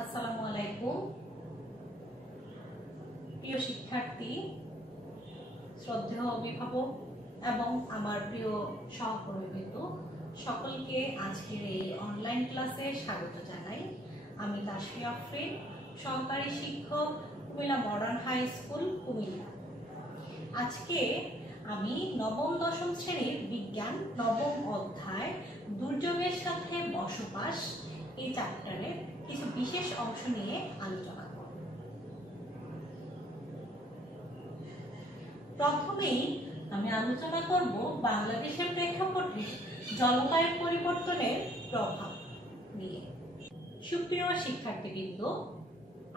আসসালামু আলাইকুম প্রিয় শিক্ষার্থী, শ্রদ্ধেয় অভিভাবক এবং আমার প্রিয় সহকর্মীবৃন্দ, সকলকে আজকের এই অনলাইন ক্লাসে স্বাগত জানাই। আমি তাসফিয়া আফরিন, সহকারী শিক্ষক, Comilla modern high school, Comilla. আজকে আমি নবম দশম শ্রেণীর বিজ্ঞান নবম অধ্যায় দুর্যোগের সাথে বসবাস এই চ্যাপ্টারের কিছু বিশেষ অংশ নিয়ে আলোচনা করব। প্রথমেই আমি আলোচনা করব বাংলাদেশের প্রেক্ষাপটে জলবায়ু পরিবর্তনের প্রভাব নিয়ে। সুপ্রিয় শিক্ষার্থীবৃন্দ,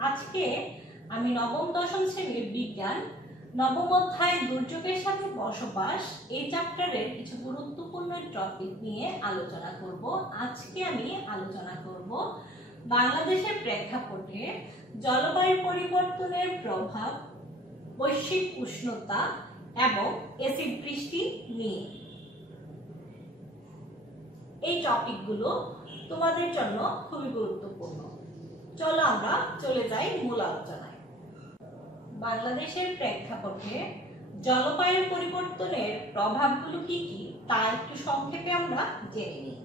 আজকে আমি নবম দশম শ্রেণীর বিজ্ঞান নবম অধ্যায় দুর্যোগের সাথে বসবাস এই চ্যাপ্টারের কিছু গুরুত্বপূর্ণ টপিক নিয়ে আলোচনা করব। আজকে আমি আলোচনা করব বাংলাদেশের প্রেক্ষাপটে জলবায়ু পরিবর্তনের প্রভাব, বৈশ্বিক উষ্ণতা এবং এসিড বৃষ্টি নিয়ে। এই টপিকগুলো তোমাদের জন্য খুবই গুরুত্বপূর্ণ। চলো আমরা চলে যাই মূল আলোচনায়। বাংলাদেশের প্রেক্ষাপটে জলবায়ু পরিবর্তনের প্রভাবগুলো কি কি তা একটু সংক্ষেপে আমরা জেনে নিই।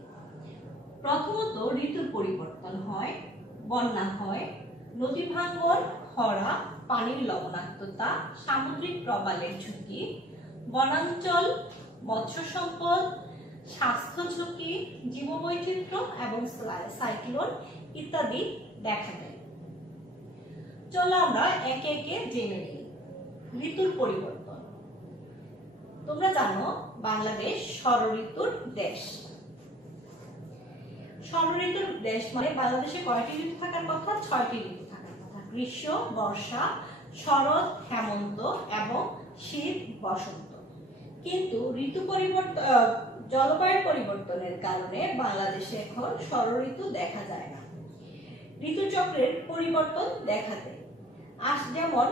প্রথমত, ঋতুর পরিবর্তন হয়, বন্যা হয়, নদী ভাঙ্গন, খরা, পানির লবণাক্ততা, সামুদ্রিক প্রবালের ঝুঁকি, বনাঞ্চল, মৎস্য সম্পদ, স্বাস্থ্য ঝুঁকি, জীববৈচিত্র্য এবং সাইক্লোন ইত্যাদি দেখা দেয়। চলো আমরা একে একে জেনে নিই। ঋতুর পরিবর্তন। তোমরা জানো বাংলাদেশ ষড়ঋতুর দেশ। ষড়ঋতুর দেশ মানে বাংলাদেশে কয়টি ঋতু থাকার কথা? 6টি ঋতু থাকার কথা। গ্রীষ্ম, বর্ষা, শরৎ, হেমন্ত এবং শীত, বসন্ত। কিন্তু জলবায়ু পরিবর্তনের কারণে বাংলাদেশে এখন ষড়ঋতু দেখা যায় না। ঋতুচক্রের পরিবর্তন দেখা দেয়। যেমন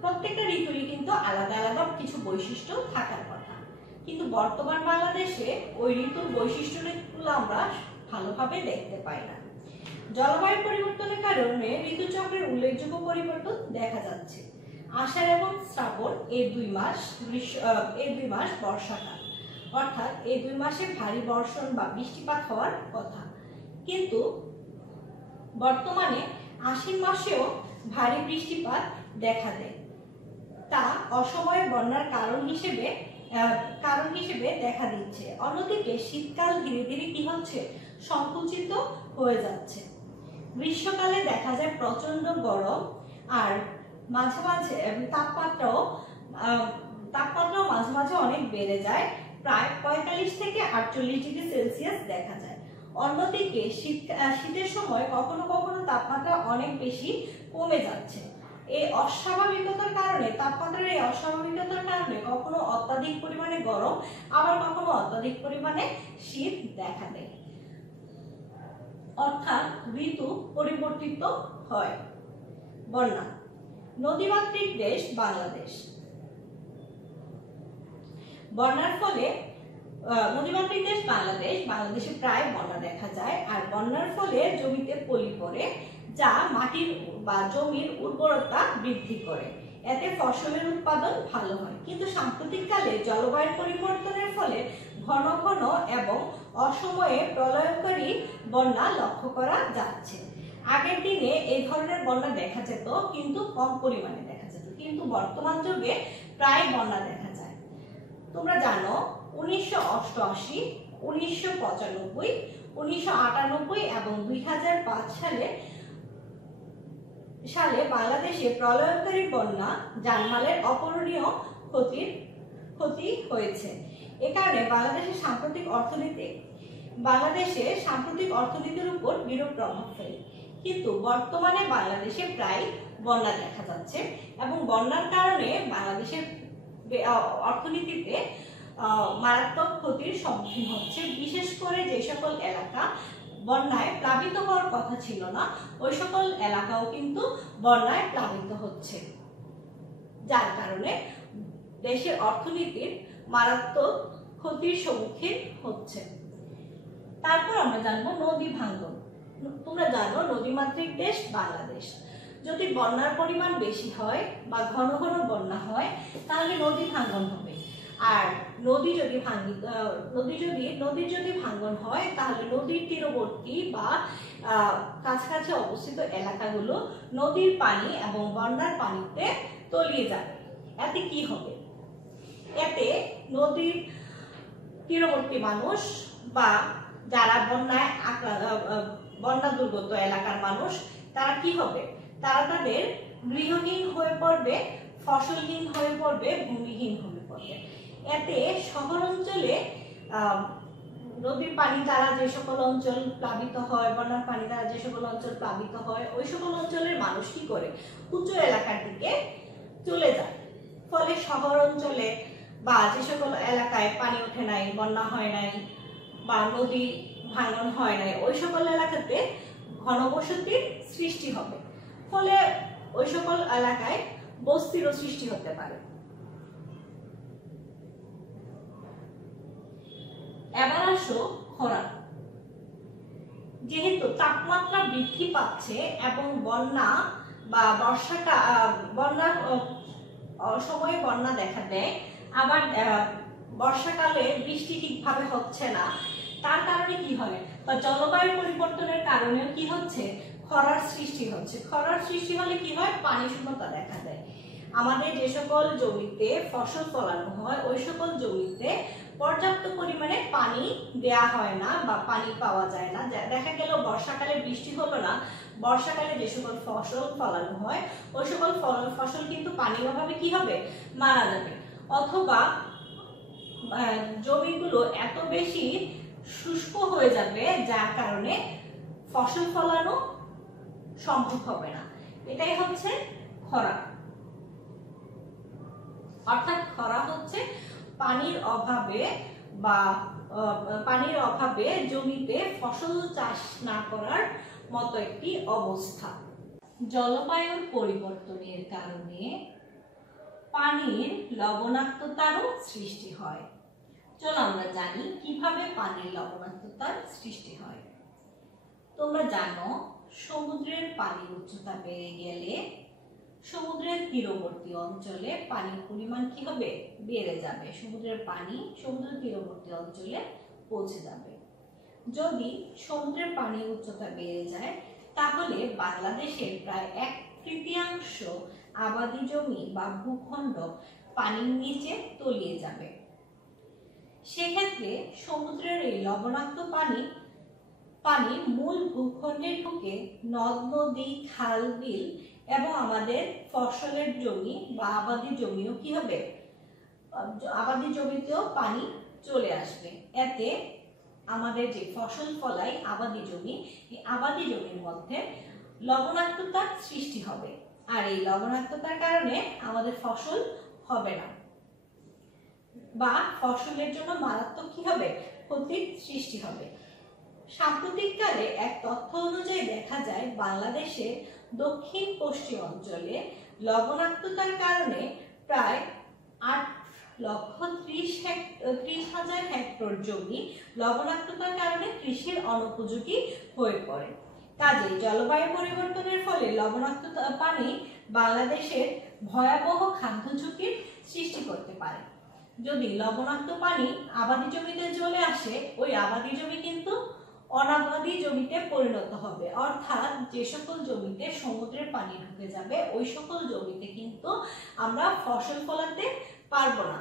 প্রত্যেকটা ঋতুরই কিন্তু আলাদা আলাদা কিছু বৈশিষ্ট্য থাকার কথা, কিন্তু বর্তমান বাংলাদেশে ওই ঋতুর বৈশিষ্ট্যগুলো আমরা ভালোভাবে দেখতে পাই না। জলবায়ু পরিবর্তনের কারণে ঋতুচক্রের উল্লেখযোগ্য পরিবর্তন দেখা যাচ্ছে। আষাঢ় এবং শ্রাবণ এই দুই মাস বর্ষাকাল, অর্থাৎ এই 2 মাসে ভারী বর্ষণ বা বৃষ্টিপাত হওয়ার কথা, কিন্তু বর্তমানে আশ্বিন মাসেও ভারী বৃষ্টিপাত দেখা দেয়। তা অসময়ে বন্যার কারণ হিসেবে দেখা দিচ্ছে। অন্যদিকে শীতকাল ধীরে ধীরে কি হচ্ছে? সংকুচিত হয়ে যাচ্ছে। গ্রীষ্মকালে দেখা যায় প্রচন্ড গরম, আর মাঝে মাঝে তাপমাত্রাও মাঝে মাঝে অনেক বেড়ে যায়, প্রায় 45 থেকে 48 ডিগ্রি সেলসিয়াস দেখা যায়। অন্যদিকে শীতের সময় কখনো কখনো তাপমাত্রা অনেক বেশি কমে যাচ্ছে। এই অস্বাভাবিকতার কারণে কখনো অত্যাধিক পরিমাণে গরম, আবার কখনো অত্যাধিক পরিমাণে শীত দেখা দেয়, অর্থাৎ ঋতু পরিবর্তিত হয়। বন্যা। নদীমাতৃক দেশ বাংলাদেশ। বন্যার ফলে নদীমাতৃক দেশ বাংলাদেশে প্রায় বন্যা দেখা যায়, আর বন্যার ফলে জমিতে পলি পড়ে, যা মাটির বা জমির উর্বরতা বৃদ্ধি করে। এতে ফসলের উৎপাদন ভালো হয়। কিন্তু সাম্প্রতিককালে জলবায়ু পরিবর্তনের ফলে ঘন ঘন এবং অসময়ে প্রলয়ঙ্করী বন্যা লক্ষ্য করা যাচ্ছে। আগের দিনে এই ধরনের বন্যা দেখা যেত, কিন্তু কম পরিমাণে দেখা যেত, কিন্তু বর্তমান যুগে প্রায় বন্যা দেখা যায়। তোমরা জানো 1988, 1995, 1998 এবং 2005 সালে বাংলাদেশে প্রলয়ঙ্করী বন্যা জানমালের অপূরণীয় ক্ষতি হয়েছে। এ কারণে বাংলাদেশের সাম্প্রতিক অর্থনীতির উপর বিরূপ প্রভাব ফেলে। কিন্তু বর্তমানে বাংলাদেশে প্রায় বন্যা দেখা যাচ্ছে, এবং বন্যার কারণে বাংলাদেশের অর্থনীতিতে মারাত্মক ক্ষতির সম্মুখীন হচ্ছে। বিশেষ করে যে সকল এলাকা বন্যায় প্লাবিত হওয়ার কথা ছিল না, ওই সকল এলাকাও কিন্তু বন্যায় প্লাবিত হচ্ছে, যার কারণে দেশের অর্থনীতির মারাত্মক ক্ষতির সম্মুখীন হচ্ছে। তারপর আমরা জানবো নদী ভাঙ্গন। তোমরা জানো নদীমাতৃক দেশ বাংলাদেশ। যদি বন্যার পরিমাণ বেশি হয় বা ঘন ঘন বন্যা হয় তাহলে নদী ভাঙ্গন হবে। আর নদীর যদি ভাঙ্গন হয় তাহলে নদীর তীরবর্তী বা কাছাকাছি অবস্থিত এলাকাগুলো নদীর পানি এবং বন্যার পানিতে তলিয়ে যাবে। এতে কি হবে? এতে নদীর তীরবর্তী মানুষ বা যারা বন্যা দুর্গত এলাকার মানুষ, তারা কি হবে? তারা তাদের গৃহহীন হয়ে পড়বে, ফসলহীন হয়ে পড়বে, ভূমিহীন হয়ে পড়বে। এতে শহর অঞ্চলে নদীর পানি দ্বারা যে সকল অঞ্চল প্লাবিত হয়, বন্যার পানি দ্বারা যে সকল অঞ্চল প্লাবিত হয়, ওই সকল অঞ্চলের মানুষ কি করে? উঁচু এলাকার দিকে চলে যায়। ফলে শহর অঞ্চলে বা যে সকল এলাকায় পানি ওঠে নাই, বন্যা হয় নাই বা নদী ভাঙন হয় নাই, ওই সকল এলাকাতে ঘনবসতির সৃষ্টি হবে। ফলে ওই সকল এলাকায় বস্তিরও সৃষ্টি হতে পারে। এবার আসো খরা। যেহেতু তাপমাত্রা বৃদ্ধি পাচ্ছে এবং বন্যার সময়ে বন্যা দেখা দেয়, আবার বর্ষাকালে বৃষ্টি ঠিকভাবে হচ্ছে না, তার কারণে কি হয়? বা জলবায়ু পরিবর্তনের কারণেও কি হচ্ছে? খরার সৃষ্টি হচ্ছে। খরার সৃষ্টি হলে কি হয়? পানি শূন্যতা দেখা দেয়। আমাদের যে সকল জমিতে ফসল ফলানো হয় ওই সকল জমিতে পর্যাপ্ত পরিমাণে পানি দেয়া হয় না বা পানি পাওয়া যায় না। দেখা গেল বর্ষাকালে বৃষ্টি হলো না, বর্ষাকালে যে সকল ফসল ফলানো হয় ওই সকল ফসল কিন্তু পানির অভাবে কি হবে? মারা যাবে। অথবা জমিগুলো এত বেশি শুষ্ক হয়ে যাবে যার কারণে ফসল ফলানো সম্ভব হবে না। এটাই হচ্ছে খরা। অর্থাৎ খরা হচ্ছে পানির অভাবে জমিতে ফসল চাষ না করার মতো একটি অবস্থা। জলবায়ুর পরিবর্তনের কারণে পানির লবণাক্ততারও সৃষ্টি হয়। চলো আমরা জানি কিভাবে পানির লবণাক্ততার সৃষ্টি হয়। তোমরা জানো সমুদ্রের পানির উচ্চতা বেড়ে গেলে সমুদ্রের তীরবর্তী অঞ্চলে পানির পরিমাণ কি হবে? বেড়ে যাবে। সমুদ্রের পানি সমুদ্রের তীরবর্তী অঞ্চলে পৌঁছে যাবে। যদি সমুদ্রের পানির উচ্চতা বেড়ে যায় তাহলে বাংলাদেশের প্রায় 1/3 আবাদি জমি বা ভূখণ্ড পানির নিচে তলিয়ে যাবে। সেক্ষেত্রে সমুদ্রের এই লবণাক্ত পানি মূল ভূখণ্ডে ঢুকে নদ নদী, খাল বিল এবং আমাদের ফসলের জমি বা আবাদি জমিও কি হবে? আবাদি জমিতেও পানি চলে আসবে। এতে আমাদের যে ফসল ফলাই আবাদি জমি, এই আবাদি জমির মধ্যে লবণাক্ততার সৃষ্টি হবে। আর এই লবণাক্ততার কারণে আমাদের ফসল হবে না বা ফসলের জন্য মারাত্মক কি হবে? ক্ষতির সৃষ্টি হবে। সাম্প্রতিককালে এক তথ্য অনুযায়ী দেখা যায় বাংলাদেশের দক্ষিণ পশ্চিম অঞ্চলে লবণাক্ততার কারণে প্রায় 8,30,000 হেক্টর জমি লবণাক্ততার কারণে কৃষির অনুপযোগী হয়ে পড়ে। কাজেই জলবায়ু পরিবর্তনের ফলে লবণাক্ত পানি বাংলাদেশের ভয়াবহ খাদ্য ঝুঁকির সৃষ্টি করতে পারে। যদি লবণাক্ত পানি আবাদি জমিতে চলে আসে, ওই আবাদি জমি কিন্তু অনাবাদি জমিতে পরিণত হবে। অর্থাৎ যে সকল জমিতে সমুদ্রের পানি ঢুকে যাবে ওই সকল জমিতে কিন্তু আমরা ফসল ফলাতে পারবো না,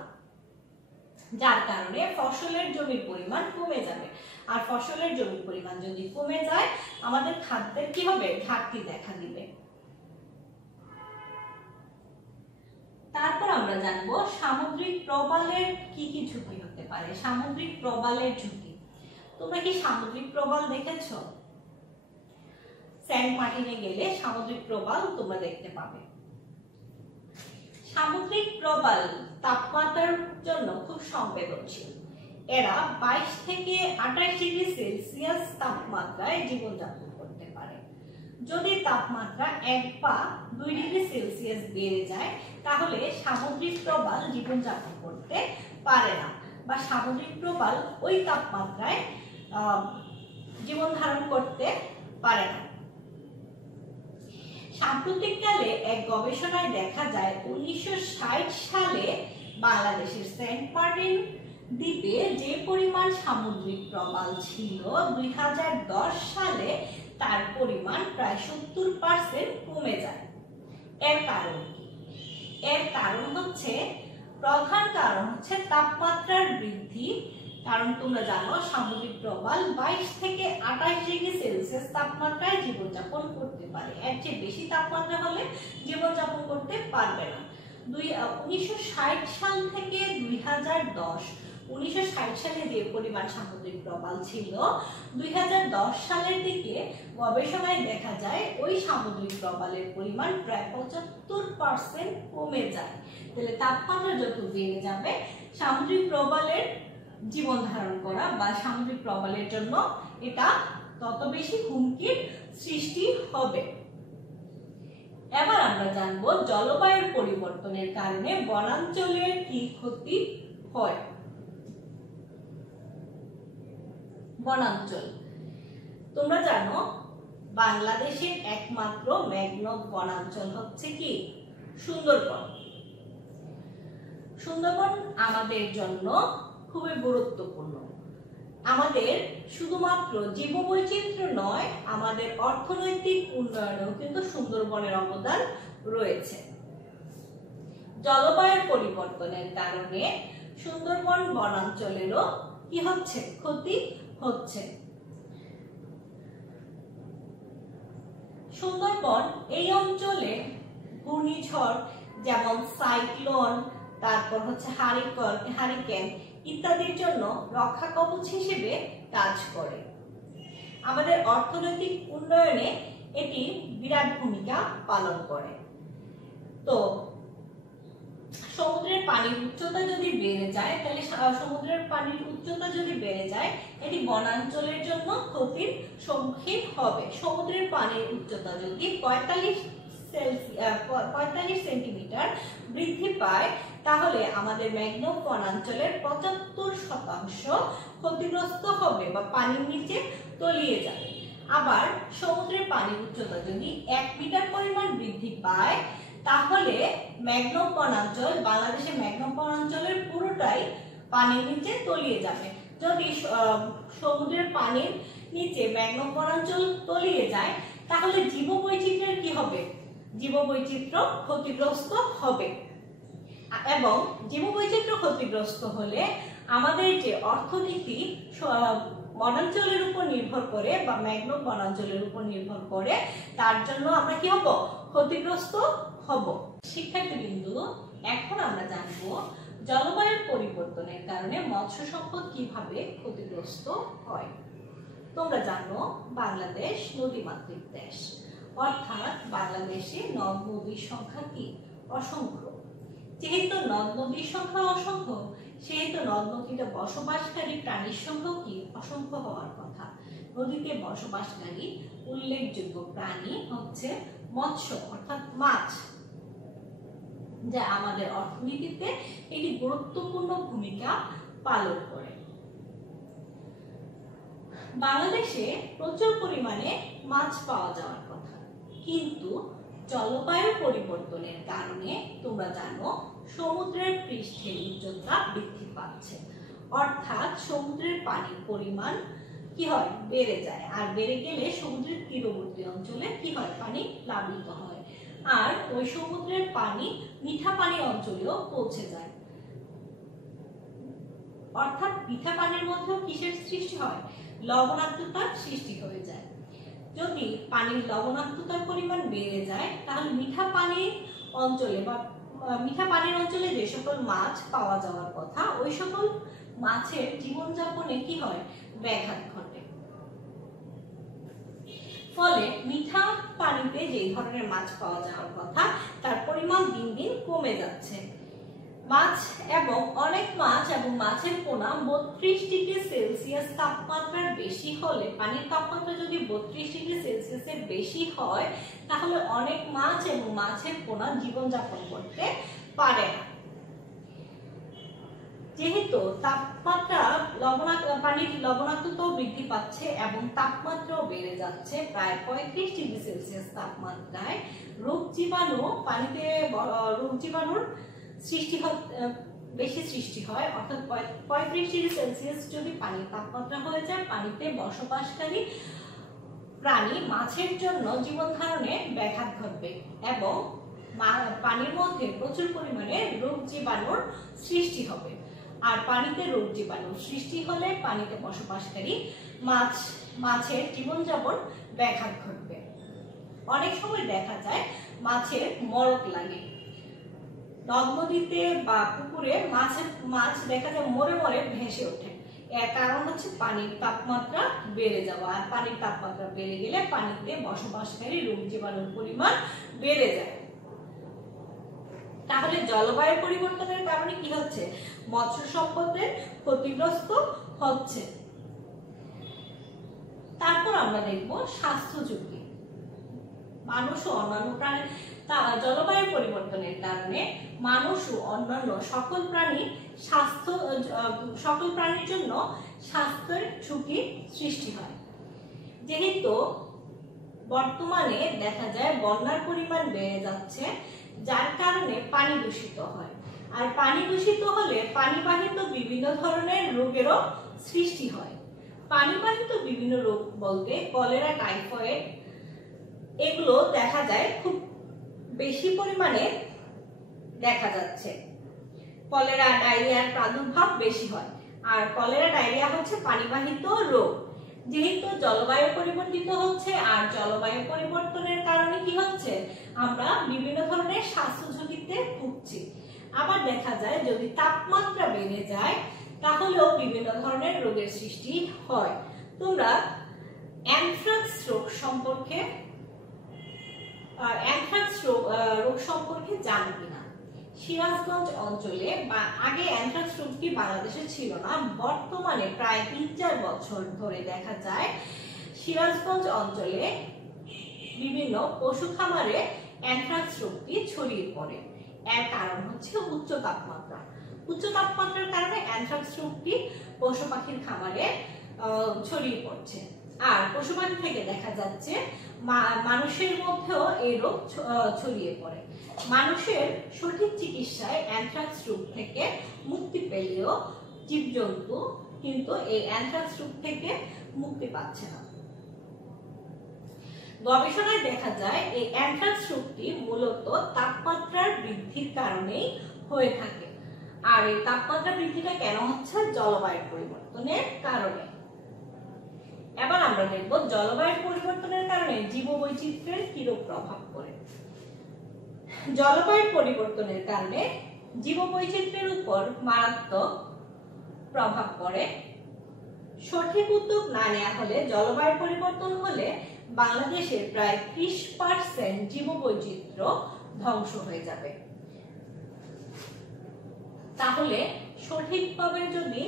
যার কারণে ফসলের জমির পরিমাণ কমে যাবে। আর ফসলের জমির পরিমাণ যদি কমে যায় আমাদের খাদ্যের কি হবে? ঘাটতি দেখা দিবে। তারপর আমরা জানবো সামুদ্রিক প্রবালের কি কি ঝুঁকি হতে পারে। সামুদ্রিক প্রবালের ঝুঁকি, তোমরা কি সামুদ্রিক প্রবাল দেখেছো? সেন্ট মার্টিনে গেলে সামুদ্রিক প্রবাল তোমরা দেখতে পাবে। সামুদ্রিক প্রবাল তাপমাত্রার জন্য খুব সংবেদনশীল। এরা 22 থেকে 28 ডিগ্রি সেলসিয়াস তাপমাত্রায় জীবনযাপন করতে পারে। যদি তাপমাত্রা 1 বা 2 ডিগ্রি সেলসিয়াস বেড়ে যায় তাহলে সামুদ্রিক প্রবাল জীবনযাপন করতে পারে না বা সামুদ্রিক প্রবাল ওই তাপমাত্রায় জীবন ধারণ করতে পারে না। সাম্প্রতিককালে এক গবেষণায় দেখা যায় 1960 সালে বাংলাদেশের সেন্ট মার্টিন দ্বীপে যে পরিমাণ সামুদ্রিক প্রবাল ছিল 2010 সালে তার পরিমাণ প্রায় 70% কমে যায়। এর কারণ কি? এর কারণ হচ্ছে, প্রধান কারণ হচ্ছে তাপমাত্রার বৃদ্ধি। কারণ তোমরা জানো সামুদ্রিক প্রবাল 22 থেকে 28 ডিগ্রি সেলসিয়াস তাপমাত্রায় জীবনযাপন করতে পারে। এর চেয়ে বেশি তাপমাত্রা হলে জীবনযাপন করতে পারবে না। 1960 সাল থেকে 2010, 1960 সালে যে পরিমাণ সামুদ্রিক প্রবাল ছিল 2010 সালের দিকে গবেষণায় দেখা যায় ওই সামুদ্রিক প্রবালের পরিমাণ প্রায় 75% কমে যায়। তাহলে তাপমাত্রা যত বেড়ে যাবে সামুদ্রিক প্রবালের জীবন ধারণ করা বা সামুদ্রিক প্রবালের জন্য এটা তত বেশি হুমকির সৃষ্টি হবে। এবার আমরা জানবো জলবায়ুর পরিবর্তনের কারণে বনাঞ্চলের কি ক্ষতি হয়। বনাঞ্চল, তোমরা জানো বাংলাদেশের একমাত্র ম্যানগ্রোভ বনাঞ্চল হচ্ছে কি সুন্দরবন। সুন্দরবন আমাদের জন্য খুবই গুরুত্বপূর্ণ। আমাদের শুধুমাত্র জীববৈচিত্র্য নয়, আমাদের অর্থনৈতিক উন্নয়নেও কিন্তু সুন্দরবনের অবদান রয়েছে। জলবায়ুর পরিবর্তনের কারণে সুন্দরবন বনাঞ্চলেরও কি হচ্ছে? ক্ষতি হচ্ছে। সুন্দরবন এই অঞ্চলে ঘূর্ণিঝড় যেমন সাইক্লোন, তারপর হচ্ছে হারিকেন ইত্যাদির জন্য রক্ষা কবচ হিসেবে কাজ করে। আমাদের অর্থনৈতিক উন্নয়নে এটি বিরাট ভূমিকা পালন করে। তো সমুদ্রের পানির উচ্চতা যদি বেড়ে যায়, তাহলে সমুদ্রের পানির উচ্চতা যদি বেড়ে যায় এটি বনাঞ্চলের জন্য ক্ষতির সম্মুখীন হবে। সমুদ্রের পানির উচ্চতা যদি 45 সেন্টিমিটার বৃদ্ধি পায় তাহলে আমাদের ম্যানগ্রোভ বনাঞ্চলের 75% ক্ষতিগ্রস্ত হবে বা পানির নিচে তলিয়ে যাবে। আবার সমুদ্রের পানির উচ্চতা যদি 1 মিটার পরিমাণ বৃদ্ধি পায় তাহলে ম্যানগ্রোভ বনাঞ্চল, বাংলাদেশের ম্যানগ্রোভ বনাঞ্চলের পুরোটাই পানির নিচে তলিয়ে যাবে। যদি সমুদ্রের পানির নিচে ম্যানগ্রোভ বনাঞ্চল তলিয়ে যায় তাহলে জীববৈচিত্র্যের কি হবে? জীববৈচিত্র্য ক্ষতিগ্রস্ত হবে। এবং জীববৈচিত্র্য ক্ষতিগ্রস্ত হলে আমাদের যে অর্থনীতি বনাঞ্চলের উপর নির্ভর করে বা ম্যানগ্রোভ বনাঞ্চলের উপর নির্ভর করে, তার জন্য আমরা কি হব? ক্ষতিগ্রস্ত হব। শিক্ষার্থীবৃন্দ, এখন আমরা জানবো জলবায়ুর পরিবর্তনের কারণে মৎস্য সম্পদ কিভাবে ক্ষতিগ্রস্ত হয়। তোমরা জানো বাংলাদেশ নদীমাতৃক দেশ, অর্থাৎ বাংলাদেশে নদ নদীর সংখ্যা কি? অসংখ্য। যেহেতু নদ নদীর সংখ্যা অসংখ্য, সেহেতু নদ নদীতে বসবাসকারী প্রাণীর সংখ্যাও কি? অসংখ্য হওয়ার কথা। নদীতে বসবাসকারী উল্লেখযোগ্য প্রাণী হচ্ছে মৎস্য অর্থাৎ মাছ, যা আমাদের অর্থনীতিতে একটি গুরুত্বপূর্ণ ভূমিকা পালন করে। বাংলাদেশে প্রচুর পরিমাণে মাছ পাওয়া যাওয়ার কথা, কিন্তু জলবায়ু পরিবর্তনের কারণে তোমরা জানো সমুদ্রের পৃষ্ঠের উচ্চতা বৃদ্ধি পাচ্ছে, অর্থাৎ সমুদ্রের পানির পরিমাণ কি হয়? বেড়ে যায়। আর বেড়ে গেলে সমুদ্রের তীরবর্তী অঞ্চলে কি হয়? পানি প্লাবিত হয়। আর ওই সমুদ্রের পানি মিঠা পানি অঞ্চলেও পৌঁছে যায়। অর্থাৎ মিঠা পানির মধ্যেও কিসের সৃষ্টি হয়? লবণাক্ততার সৃষ্টি হয়ে যায়। যদি পানির লবণাক্ততার পরিমাণ বেড়ে যায় তাহলে মিঠা পানির অঞ্চলে বা মিঠা পানির অঞ্চলে যে সকল মাছ পাওয়া যাওয়ার কথা ওই সকল মাছের জীবনযাপনে কি হয়? ব্যাঘাত ঘটে। ফলে মিঠা পানিতে যে ধরনের মাছ পাওয়া যাওয়ার কথা তার পরিমাণ দিন দিন কমে যাচ্ছে। মাছ এবং অনেক মাছ এবং মাছের পোনা 32 ডিগ্রি সেলসিয়াস তাপমাত্রার বেশি হলে, পানির তাপমাত্রা যদি 32 ডিগ্রি সেলসিয়াসের বেশি হয় তাহলে অনেক মাছ এবং মাছের পোনা জীবনযাপন করতে পারে না। যেহেতু তাপমাত্রা পানির লবণাক্ততাও বৃদ্ধি পাচ্ছে এবং তাপমাত্রাও বেড়ে যাচ্ছে, প্রায় 35 ডিগ্রি সেলসিয়াস তাপমাত্রায় রোগ জীবাণুর বেশি সৃষ্টি হয়। অর্থাৎ 35 ডিগ্রি সেলসিয়াস যদি পানির তাপমাত্রা হয়ে যায়, পানিতে বসবাসকারী প্রাণী মাছের জন্য জীবন ধারণে ব্যাঘাত ঘটবে এবং পানির মধ্যে প্রচুর পরিমাণে রোগ জীবাণুর সৃষ্টি হবে। আর পানিতে রোগ জীবাণু সৃষ্টি হলে পানিতে বসবাসকারী মাছের জীবনযাপন ব্যাঘাত ঘটবে। অনেক সময় দেখা যায় মাছের মরক লাগে, নদ নদীতে বা পুকুরে মাছ দেখা যায় মরে মরে ভেসে ওঠে। এর কারণ হচ্ছে পানির তাপমাত্রা বেড়ে যাওয়া। আর পানির তাপমাত্রা বেড়ে গেলে পানিতে বসবাসকারী রোগ জীবাণুর পরিমাণ বেড়ে যায়। তাহলে জলবায়ু পরিবর্তনের কারণে কি হচ্ছে? মৎস্য সম্পদের ক্ষতিগ্রস্ত হচ্ছে। তারপর আমরা দেখব স্বাস্থ্য ঝুঁকি। মানুষ ও অন্যান্য প্রাণী জলবায়ু পরিবর্তনের কারণে মানুষ ও অন্যান্য সকল প্রাণীর জন্য স্বাস্থ্যের ঝুঁকি সৃষ্টি হয়। যেহেতু বর্তমানে দেখা যায় বন্যার পরিমাণ বেড়ে যাচ্ছে, যার কারণে পানি দূষিত হয়। আর পানি দূষিত হলে পানিবাহিত বিভিন্ন ধরনের রোগেরও সৃষ্টি হয়। পানিবাহিত বিভিন্ন রোগ বলতে কলেরা, টাইফয়েড এগুলো দেখা যায় খুব বেশি পরিমাণে দেখা যাচ্ছে। কলেরা, ডায়রিয়ার প্রাদুর্ভাব বেশি হয়। আর কলেরা, ডায়রিয়া হচ্ছে পানিবাহিত রোগ। যেহেতু জলবায়ু পরিবর্তিত হচ্ছে, আর জলবায়ু পরিবর্তনের কারণে কি হচ্ছে? আমরা বিভিন্ন ধরনের স্বাস্থ্য ঝুঁকিতে ভুগছি। আবার দেখা যায় যদি তাপমাত্রা বেড়ে যায় তাহলেও বিভিন্ন ধরনের রোগের সৃষ্টি হয়। তোমরা অ্যানথ্রাক্স রোগ সম্পর্কে জানো কিনা? সিরাজগঞ্জ অঞ্চলে বা আগে অ্যানথ্রাক্স রোগটি বাংলাদেশে ছিল না, বর্তমানে প্রায় 3-4 বছর ধরে দেখা যায় সিরাজগঞ্জ অঞ্চলে বিভিন্ন পশু খামারে অ্যানথ্রাক্স রোগটি ছড়িয়ে পড়ে। এর কারণ হচ্ছে উচ্চ তাপমাত্রা। উচ্চ তাপমাত্রার কারণে অ্যানথ্রাক্স রোগটি পশু পাখির খামারে ছড়িয়ে পড়ছে। আর পশু পাখি থেকে দেখা যাচ্ছে মানুষের মধ্যেও এই রোগ ছড়িয়ে পড়ে। মানুষের সঠিক চিকিৎসায় অ্যানথ্রাক্স রোগ থেকে মুক্তি পেলেও জীবজন্তু কিন্তু এই অ্যানথ্রাক্স রোগ থেকে মুক্তি পাচ্ছে না। গবেষণায় দেখা যায় এই অ্যানথ্রাক্স রোগটি মূলত তাপমাত্রার বৃদ্ধির কারণেই হয়ে থাকে। আর এই তাপমাত্রা বৃদ্ধিটা কেন হচ্ছে? জলবায়ু পরিবর্তনের কারণে। এবার আমরা দেখব জলবায়ু পরিবর্তনের কারণে জীববৈচিত্র্যের কিরূপ প্রভাব পড়ে। জলবায়ু পরিবর্তনের কারণে জীববৈচিত্র্যের উপর মারাত্মক প্রভাব পড়ে। সঠিক উদ্যোগ না নেওয়া হলে জলবায়ু পরিবর্তন হলে বাংলাদেশের প্রায় 30% জীববৈচিত্র্য ধ্বংস হয়ে যাবে। তাহলে সঠিকভাবে যদি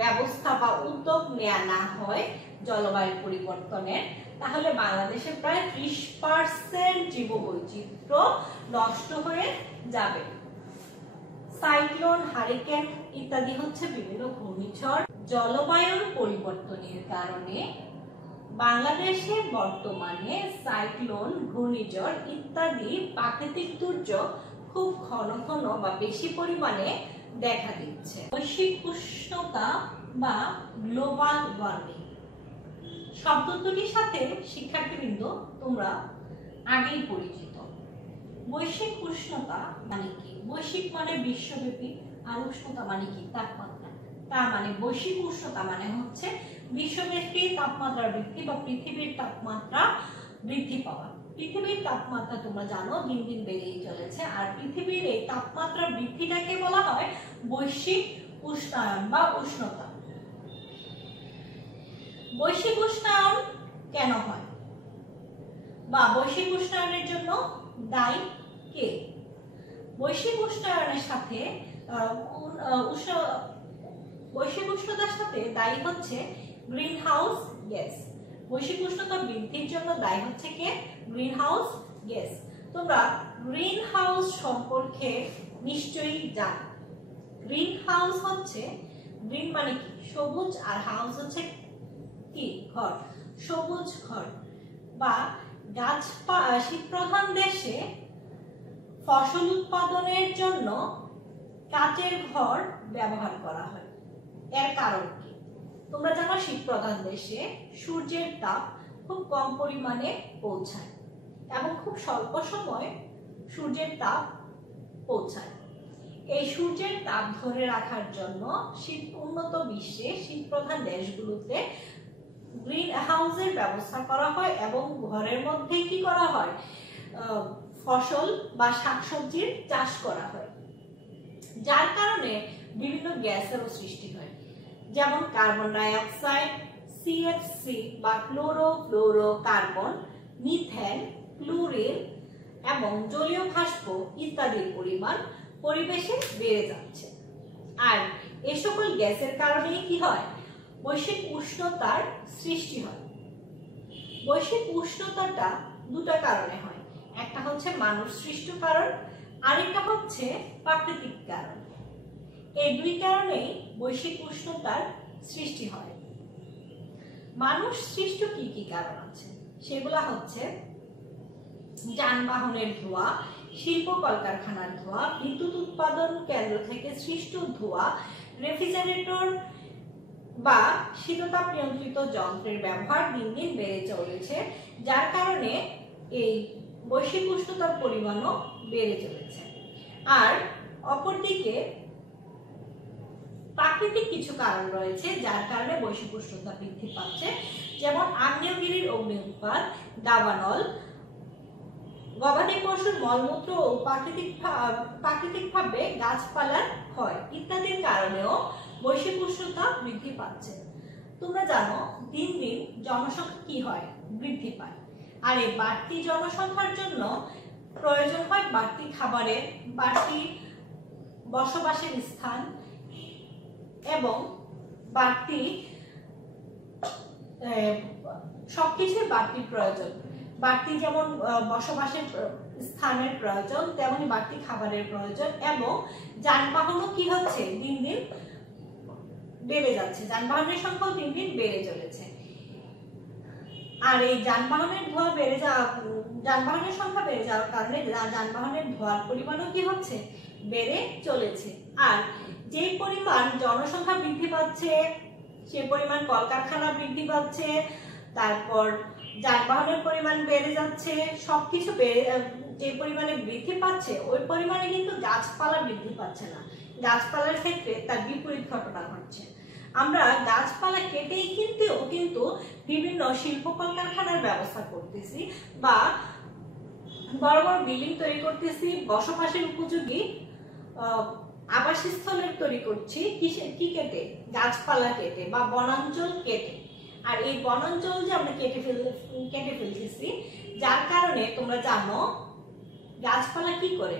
ব্যবস্থা বা উদ্যোগ নেওয়া না হয় জলবায়ু পরিবর্তনের, তাহলে বাংলাদেশের প্রায় 30% জীববৈচিত্র্য নষ্ট হয়ে যাবে। সাইক্লোন, হারিকেন ইত্যাদি হচ্ছে বিভিন্ন ঘূর্ণিঝড়। জলবায়ুর পরিবর্তনের কারণে বাংলাদেশে বর্তমানে সাইক্লোন, ঘূর্ণিঝড় ইত্যাদি প্রাকৃতিক দুর্যোগ খুব ঘন ঘন বা বেশি পরিমাণে দেখা দিচ্ছে। বৈশ্বিক উষ্ণতা বা গ্লোবাল ওয়ার্মিং শব্দ দুটির সাথে শিক্ষার্থীবৃন্দ তোমরা আগেই পরিচিত। বৈশ্বিক উষ্ণতা মানে কি? বৈশ্বিক মানে বিশ্বব্যাপী, আর উষ্ণতা মানে কি? তাপমাত্রা। তার মানে বৈশ্বিক উষ্ণতা মানে হচ্ছে বিশ্বব্যাপী তাপমাত্রা বৃদ্ধি বা পৃথিবীর তাপমাত্রা বৃদ্ধি পাওয়া। পৃথিবীর তাপমাত্রা তোমরা জানো দিন দিন বেড়েই চলেছে। আর পৃথিবীর এই তাপমাত্রা বৃদ্ধিটাকে বলা হয় বৈশ্বিক উষ্ণায়ন বা উষ্ণতা। বৈশ্বিক উষ্ণায়ন কেন হয় বা বৈশ্বিক উষ্ণায়নের জন্য দায়ী কে? বৈশ্বিক উষ্ণায়নের সাথে বৈশ্বিক উষ্ণতার সাথে দায়ী হচ্ছে গ্রিন হাউস গ্যাস। বৈশ্বিক উষ্ণতা বৃদ্ধির জন্য দায়ী হচ্ছে কে? Greenhouse gas. তোমরা গ্রিন হাউস সম্পর্কে নিশ্চয়ই জানো। গ্রিন হাউস হচ্ছে, গ্রিন মানে কি সবুজ, আর হাউস হচ্ছে কি ঘর, সবুজ ঘর। বা শীতপ্রধান দেশে ফসল উৎপাদনের জন্য কাঠের ঘর ব্যবহার করা হয়। এর কারণ কি? তোমরা জানো শীতপ্রধান দেশে সূর্যের তাপ খুব কম পরিমাণে পৌঁছায় এবং খুব স্বল্প সময় সূর্যের তাপ পৌঁছায়। এই সূর্যের তাপ ধরে রাখার জন্য উন্নত বিশ্বে শীতপ্রধান দেশগুলোতে গ্রিন হাউসের ব্যবস্থা করা হয় এবং ঘরের মধ্যে কি করা হয়, ফসল বা শাকসবজির চাষ করা হয়, যার কারণে বিভিন্ন গ্যাসেরও সৃষ্টি হয়, যেমন কার্বন ডাই অক্সাইড, সিএফসি বা ক্লোরোফ্লোরোকার্বন, মিথেন, ক্লোরিন এবং জলীয় বাষ্প ইত্যাদির পরিমাণ পরিবেশে বেড়ে যাচ্ছে। আর এই সকল গ্যাসের কারণে কি হয়, বৈশ্বিক উষ্ণতার সৃষ্টি হয়। বৈশ্বিক উষ্ণতাটা দুটো কারণে হয়, একটা হচ্ছে মানুষ সৃষ্ট কারণ, আরেকটা হচ্ছে প্রাকৃতিক কারণ। এই দুই কারণেই বৈশ্বিক উষ্ণতার সৃষ্টি হয়। মানুষ সৃষ্ট কি কি কারণ আছে সেগুলা হচ্ছে যানবাহনের ধোঁয়া, শিল্প কলকারখানার ধোঁয়া, বিদ্যুৎ উৎপাদন কেন্দ্র থেকে সৃষ্ট ধোঁয়া, রেফ্রিজারেটর বা শীততাপ নিয়ন্ত্রিত যন্ত্রের ব্যবহার দিন দিন বেড়ে চলেছে, যার কারণে এই বৈশ্বিক উষ্ণতার পরিমাণও বেড়ে চলেছে। আর অপরদিকে প্রাকৃতিক কিছু কারণ রয়েছে যার কারণে বৈশ্বিক উষ্ণতা বৃদ্ধি পাচ্ছে, যেমন আগ্নেয়গিরির অগ্নি উৎপাত, দাবানল, গবাদি পশুর মলমূত্র ও প্রাকৃতিকভাবে গাছপালার ক্ষয় ইত্যাদির কারণেও বৈশ্বিক উষ্ণতা বৃদ্ধি পাচ্ছে। তোমরা জানো দিন দিন জনসংখ্যা কি হয়, বৃদ্ধি পায়, আর এই বাড়তি জনসংখ্যার জন্য প্রয়োজন হয় বাড়তি খাবারের, বাড়তি বসবাসের স্থান এবং বাড়তি সবকিছুর বাড়তি প্রয়োজন। বাড়তি যেমন বসবাসের স্থানের প্রয়োজন, তেমনি বাড়তি খাবারের প্রয়োজন, এবং যানবাহনও কি হচ্ছে দিন দিন বেড়ে যাচ্ছে, যানবাহনের সংখ্যাও দিন দিন বেড়ে চলেছে। আর এই যানবাহনের ধোঁয়া বেড়ে যাওয়া, যানবাহনের সংখ্যা বেড়ে যাওয়ার কারণে যানবাহনের ধোঁয়ার পরিমাণও কি হচ্ছে, বেড়ে চলেছে। আর যে পরিমাণ জনসংখ্যা বৃদ্ধি পাচ্ছে, সে পরিমাণ কলকারখানা বৃদ্ধি পাচ্ছে, তারপর যানবাহনের পরিমাণ বেড়ে যাচ্ছে, সবকিছু যে পরিমাণে বৃদ্ধি পাচ্ছে ওই পরিমাণে কিন্তু গাছপালা বৃদ্ধি পাচ্ছে না। গাছপালার ক্ষেত্রে তার বিপরীত ঘটনা ঘটছে। আমরা গাছপালা কেটেই কিন্তু বিভিন্ন শিল্প কলকারখানার ব্যবস্থা করতেছি বা বড় বড় বিল্ডিং তৈরি করতেছি, বসবাসের উপযোগী আবাসস্থলের তৈরি করছি কি কেটে, গাছপালা কেটে বা বনাঞ্চল কেটে। আর এই বনাঞ্চল যে আমরা কেটে ফেলতেছি, যার কারণে তোমরা জানো গাছপালা কি করে,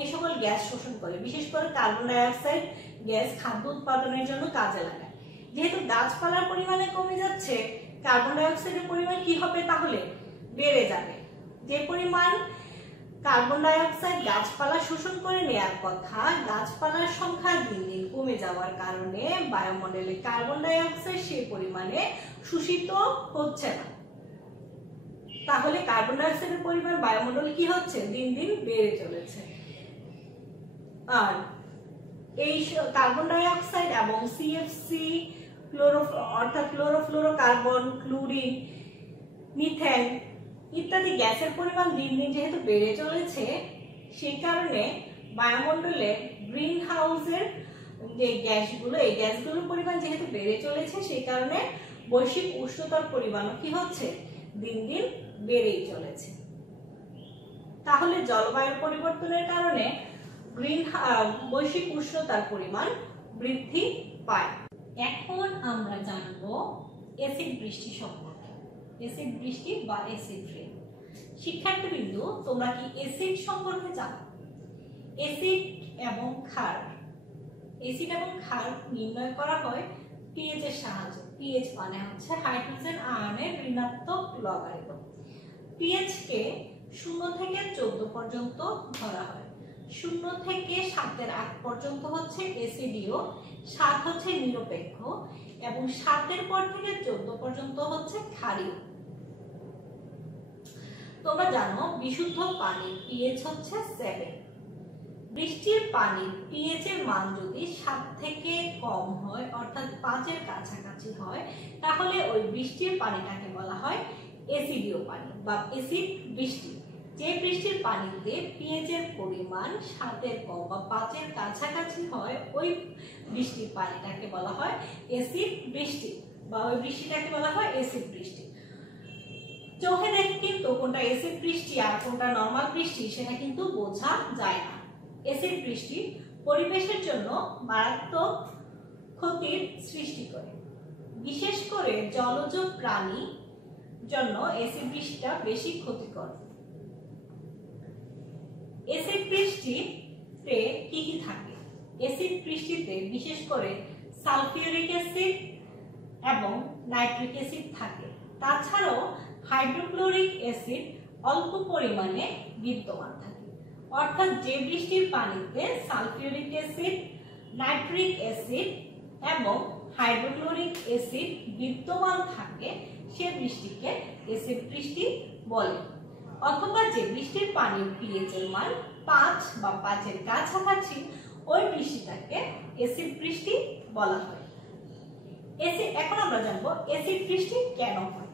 এই সকল গ্যাস শোষণ করে, বিশেষ করে কার্বন ডাই অক্সাইড গ্যাস খাদ্য উৎপাদনের জন্য কাজে লাগায়। যেহেতু গাছপালার পরিমাণে কমে যাচ্ছে, কার্বন ডাই অক্সাইডের পরিমাণ কি হবে, তাহলে বেড়ে যাবে। যে পরিমাণ কার্বন ডাই অক্সাইড গাছপালা শোষণ করে নেওয়ার কথা, গাছপালার সংখ্যা দিন দিন কমে যাওয়ার কারণে বায়ুমণ্ডলে কার্বন ডাই অক্সাইড সেই পরিমাণে শোষিত হচ্ছে না। তাহলে কার্বন ডাই অক্সাইডের পরিমাণ বায়ুমণ্ডলে কি হচ্ছে, দিন দিন বেড়ে চলেছে। আর এই কার্বন ডাই অক্সাইড এবং সিএফসি, অর্থাৎ ক্লোরোফ্লোরোকার্বন, ক্লোরিন, মিথেন ইত্যাদি গ্যাসের পরিমাণ দিন দিন যেহেতু বেড়ে চলেছে, সেই কারণে বায়ুমণ্ডলে গ্রিন হাউসের যে গ্যাসগুলো, এই গ্যাসগুলোর পরিমাণ যেহেতু বেড়ে চলেছে, সেই কারণে বৈশ্বিক উষ্ণতার পরিমাণও কি হচ্ছে, দিন দিন বেড়েই চলেছে। তাহলে জলবায়ু পরিবর্তনের কারণে বৈশ্বিক উষ্ণতার পরিমাণ বৃদ্ধি পায়। এখন আমরা জানবো অ্যাসিড বৃষ্টি সম্পর্কে। অ্যাসিড বৃষ্টি বা অ্যাসিড রেইন। শিক্ষার্থীবৃন্দু, তোমরা কি অ্যাসিড সম্পর্কে জানো? অ্যাসিড এবং ক্ষার, অ্যাসিড এবং ক্ষার নির্ণয় করা হয় পিএইচ এর সাহায্যে। পিএইচ মানে হচ্ছে হাইড্রোজেন আয়নের ঋণাত্মক লগারিদম। পিএইচ কে 0 থেকে 14 পর্যন্ত ধরা হয়। 0 থেকে 7 আগ পর্যন্ত হচ্ছে এসিডিও, 7 হচ্ছে নিরপেক্ষ এবং 7 পর থেকে 14 পর্যন্ত হচ্ছে ক্ষারীয়। তোমরা জানো বিশুদ্ধ পানির পিএইচ হচ্ছে 7। বৃষ্টির পানির পিএইচ এর মান যদি 7 থেকে কম হয় অর্থাৎ 5 এর কাছাকাছি হয় তাহলে ওই বৃষ্টির পানিটাকে বলা হয় এসিডিও পানি বা এসিড বৃষ্টি। যে বৃষ্টির পানিতে পিএইচ এর পরিমাণ 7 এর কম বা 5 এর কাছাকাছি হয় ওই বৃষ্টির পানিটাকে বলা হয় এসিড বৃষ্টি বা ওই বৃষ্টিটাকে বলা হয় এসিড বৃষ্টি। চোখে দেখে কিন্তু কোনটা এসিড বৃষ্টি আর কোনটা নরমাল বৃষ্টি সেটা কিন্তু বোঝা যায় না। এসিড বৃষ্টি পরিবেশের জন্য মারাত্মক ক্ষতির সৃষ্টি করে, বিশেষ করে জলজ প্রাণী জন্য এসিড বৃষ্টিটা বেশি ক্ষতিকর। এসিড বৃষ্টিতে কি কি থাকে? এসিড বৃষ্টিতে বিশেষ করে সালফিউরিক অ্যাসিড এবং নাইট্রিক অ্যাসিড থাকে। তাছাড়াও হাইড্রোক্লোরিক অ্যাসিড অল্প পরিমাণে বিদ্যমান থাকে। অর্থাৎ যে বৃষ্টির পানিতে সালফিউরিক অ্যাসিড, নাইট্রিক অ্যাসিড এবং হাইড্রোক্লোরিক অ্যাসিড বিদ্যমান থাকে সে বৃষ্টিকে এসিড বৃষ্টি বলে। অথবা যে বৃষ্টির পানির পিএইচ এর মান 5 বা 5 এর কাছাকাছি ওই বৃষ্টিটাকে এসিড বৃষ্টি বলা হয়। এখন আমরা জানবো এসিড বৃষ্টি কেন হয়।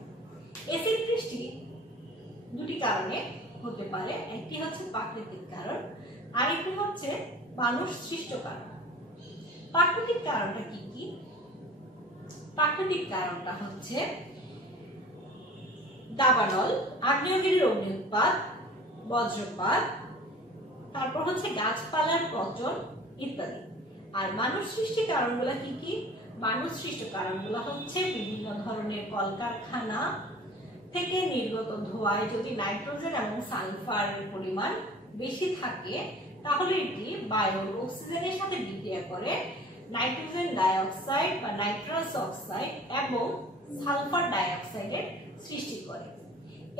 এসিড বৃষ্টি দুটি কারণে হতে পারে, একটি হচ্ছে প্রাকৃতিক কারণ আর একটি হচ্ছে মানুষ সৃষ্ট কারণ। প্রাকৃতিক কারণটা কি কি? প্রাকৃতিক কারণটা হচ্ছে দাবানল, আগ্নেয়গিরির অগ্নি উৎপাত, বজ্রপাত, তারপর হচ্ছে গাছপালার পতন ইত্যাদি। আর মানুষ সৃষ্টি কারণগুলো কি কি? মানুষ সৃষ্ট কারণগুলো হচ্ছে বিভিন্ন ধরনের কলকারখানা থেকে নির্গত ধোঁয়ায় যদি নাইট্রোজেন এবং সালফারের পরিমাণ বেশি থাকে তাহলে এটি বায়ুর অক্সিজেনের সাথে বিক্রিয়া করে নাইট্রোজেন ডাইঅক্সাইড বা নাইট্রাস অক্সাইড এবং সালফার ডাইঅক্সাইডের সৃষ্টি করে।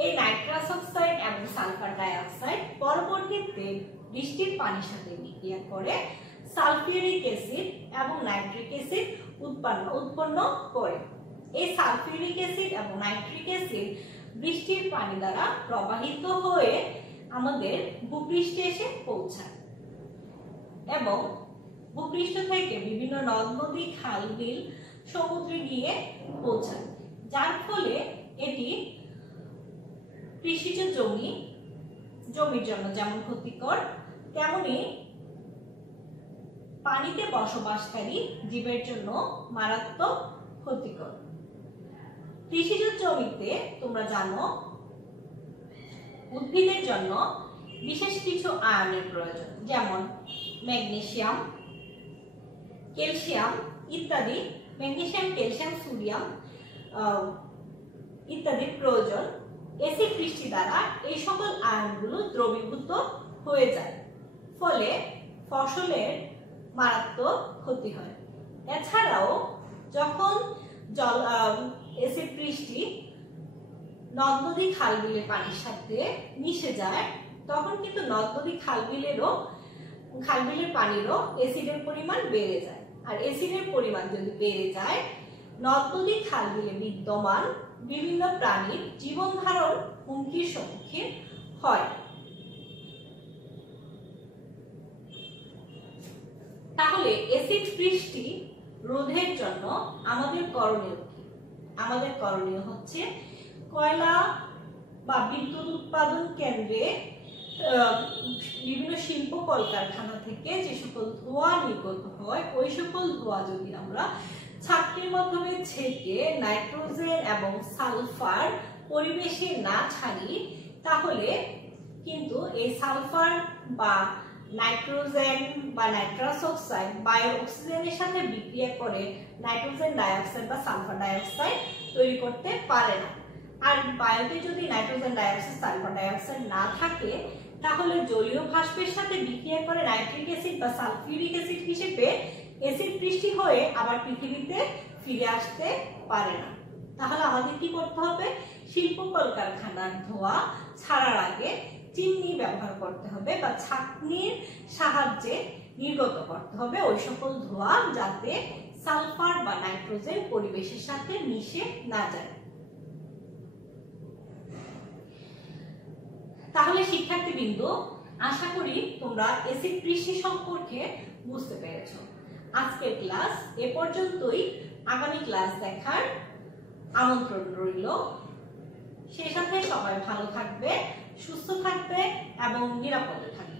এই নাইট্রাস অক্সাইড এবং সালফার ডাইঅক্সাইড পরবর্তীতে বৃষ্টির পানির সাথে বিক্রিয়া করে সালফিউরিক অ্যাসিড এবং নাইট্রিক অ্যাসিড উৎপন্ন করে। এই সালফিউরিক অ্যাসিড এবং নাইট্রিক অ্যাসিড বৃষ্টির পানি দ্বারা প্রবাহিত হয়ে আমাদের ভূপৃষ্ঠে এসে পৌঁছায় এবং ভূপৃষ্ঠ থেকে বিভিন্ন নদ নদী, খাল বিল, সমুদ্রে গিয়ে পৌঁছায়, যার ফলে এটি কৃষিজ জমির জন্য যেমন ক্ষতিকর তেমনি পানিতে বসবাসকারী জীবের জন্য মারাত্মক ক্ষতিকর। কৃষিজ জমিতে তোমরা জানো উদ্ভিদের জন্য বিশেষ কিছু আয়নের প্রয়োজন, যেমন ম্যাগনেসিয়াম, ক্যালসিয়াম ইত্যাদি। ম্যাগনেসিয়াম, ক্যালসিয়াম, সোডিয়াম ইত্যাদির প্রয়োজন। এসিড বৃষ্টি দ্বারা এই সকল আয়নগুলো দ্রবীভূত হয়ে যায়, ফলে ফসলের মারাত্মক ক্ষতি হয়। এছাড়াও যখন এসিড বৃষ্টি নদ নদী খাল বিলের পানির সাথে মিশে যায় তখন কিন্তু নদ নদী খাল বিলের পানিরও অ্যাসিডের পরিমাণ বেড়ে যায়। আর অ্যাসিডের পরিমাণ যদি বেড়ে যায় নদ নদী খাল বিলে বিদ্যমান বিভিন্ন প্রাণীর জীবন ধারণ হুমকির সম্মুখীন হয়। তাহলে অ্যাসিড বৃষ্টি রোধের জন্য আমাদের করণীয় কি? আমাদের করণীয় হচ্ছে কয়লা বা বিদ্যুৎ উৎপাদন কেন্দ্রে বিভিন্ন শিল্প কলকারখানা থেকে যে সকল ধোঁয়া নির্গত হয় ওই সকল ধোঁয়া যদি আমরা ছাঁকনির মাধ্যমে ছেঁকে নাইট্রোজেন এবং সালফার পরিবেশে না ছাড়ি তাহলে কিন্তু এই সালফার বা নাইট্রোজেন বা নাইট্রাস অক্সাইড বায়ুর অক্সিজেনের সাথে বিক্রিয়া করে নাইট্রোজেন ডাইঅক্সাইড বা সালফার ডাইঅক্সাইড তৈরি করতে পারে না। আর বায়ুতে যদি নাইট্রোজেন ডাইঅক্সাইড, সালফার ডাইঅক্সাইড না থাকে তাহলে জলীয় বাষ্পের সাথে বিক্রিয়া করে নাইট্রিক অ্যাসিড বা সালফিউরিক অ্যাসিড হিসেবে অ্যাসিড বৃষ্টি হয়ে আবার পৃথিবীতে ফিরে আসতে পারে না। তাহলে আমাদের কি করতে হবে? শিল্প কলকারখানার ধোঁয়া ছাড়ার আগে চিমনি ব্যবহার করতে হবে বা ছাঁকনির সাহায্যে নির্গত করতে হবে ওই সকল ধোঁয়া, যাতে সালফার বা নাইট্রোজেন পরিবেশের সাথে মিশে না যায়। তাহলে শিক্ষার্থীবৃন্দ, আশা করি তোমরা এসিড কৃষি সম্পর্কে বুঝতে পেরেছো। আজকের ক্লাস এ পর্যন্তই। আগামী ক্লাস দেখার আমন্ত্রণ রইল। সেই সাথে সবাই ভালো থাকবে, সুস্থ থাকবে এবং নিরাপদে থাকবে।